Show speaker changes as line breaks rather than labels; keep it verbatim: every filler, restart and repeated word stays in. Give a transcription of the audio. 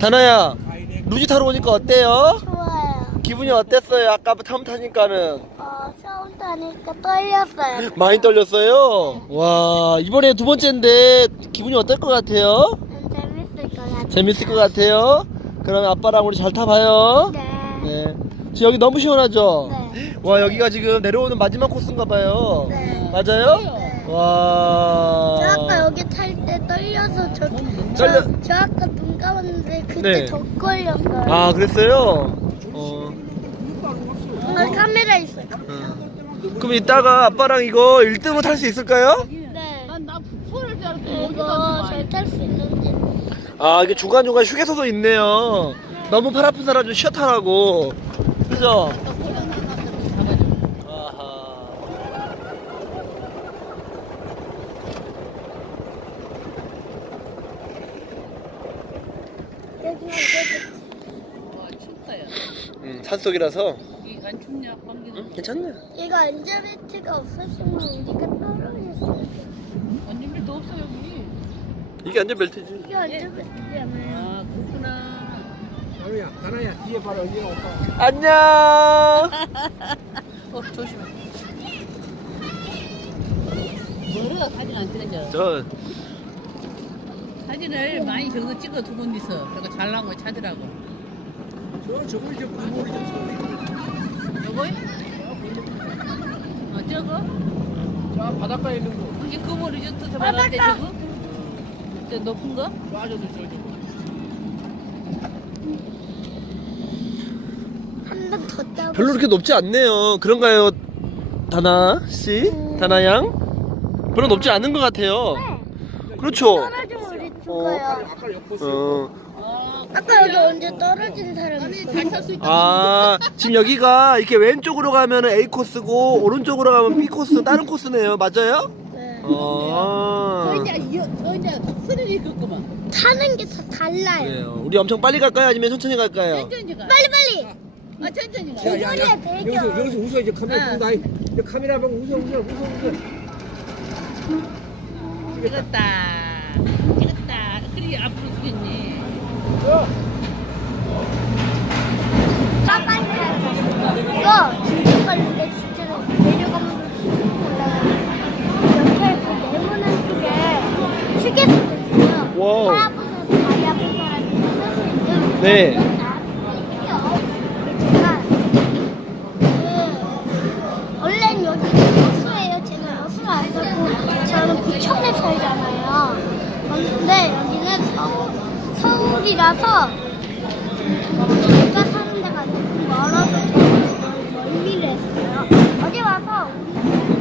다나야, 루지 타러 오니까 어때요?
좋아요.
기분이 어땠어요? 아까 처음 타니까는
어, 처음 타니까 떨렸어요.
많이 떨렸어요? 와, 이번에 두 번째인데 기분이 어떨 것 같아요?
음, 재밌을 것 같아요.
재밌을 것 같아요? 그러면 아빠랑 우리 잘 타봐요.
네.
네. 지금 여기 너무 시원하죠?
네.
와, 여기가 지금 내려오는 마지막 코스인가 봐요.
네.
맞아요?
네.
와.
저 아까 여기 탈 때 떨려서 저,
떨려-
저, 저 아까 눈 감았는데 그때
네.
더 걸렸어요.
아, 그랬어요? 어.
오늘 카메라 있어요.
어. 그럼 이따가 아빠랑 이거 일 등으로 탈 수 있을까요?
네.
난나 부풀을 줄 알고
이거 잘 탈 수 있는지.
아, 이게 중간중간 휴게소도 있네요. 너무 팔 아픈 사람 좀 쉬어 타라고. 그죠? 아하.
여기는
와 춥다 야.
음, 산속이라서
이게 안 춥냐 방귀는?
음, 괜찮네.
얘가 안전벨트가 없었으면 우리가 떨어졌어요.
안전벨트 없어 여기.
이게 안전벨트지.
이게 안전벨트잖아요.
아 그렇구나.
다나야, 다나야, 뒤에 봐라, 언니가 오빠.
안녕.
어 조심해. 뭐라 사진 안 찍어줘.
저
사진을 많이 저기서 찍어 두 군데서 그리고 잘 나온 거 찾으라고.
저, 저거 이제 국물이 좀
요거요? 어 저거?
써. 자, 바닷가에 있는 거.
이게 그거 리조트 말하는데 저거? 저 높은 거?
빠져도 저, 저거.
한 번 더 따고.
별로 그렇게 높지 않네요. 그런가요, 다나 씨? 다나 양? 별로 높지 않은 것 같아요. 그렇죠.
떨어지면 우리 죽어요.
아까 옆코스.
어.
아,
아까 여기 언제 떨어진 사람 있어?
잘 탈 수 있다.
아, 지금 여기가 이렇게 왼쪽으로 가면은 A 코스고 오른쪽으로 가면 B 코스, 다른 코스네요. 맞아요?
네.
저
어.
이제 이어- 저 이제 스릴이 있겠구만.
타는 게 다 달라요.
그래요. 우리 엄청 빨리 갈까요? 아니면 천천히 갈까요?
천천히 가.
빨리 빨리.
아 천천히 가.
야, 야, 야.
대결.
여기서, 여기서 웃어, 이제 카메라
응.
보고 나. 이제 카메라 보고 웃어, 웃어, 웃어, 웃어.
찍었다. 찍었다. 그리 앞으로 쓰겠니?
어.
빨리 이거 진짜 빠른데 진짜 내려가면 올라가요. 옆에 그 네모난 쪽에 휴게소도 있어요.
와우.
팔 아픈 사람, 다리 아픈 사람이 쓸 수 있는.
네.
제가 그 원래는 여기 여수예요. 제가 여수를 안 살고 저는 부천에 살잖아요. 근데 여기는 서울, 서울이라서 제가 사는 데가 조금 멀어서 저는 멀미를 했어요. 어제 와서 우리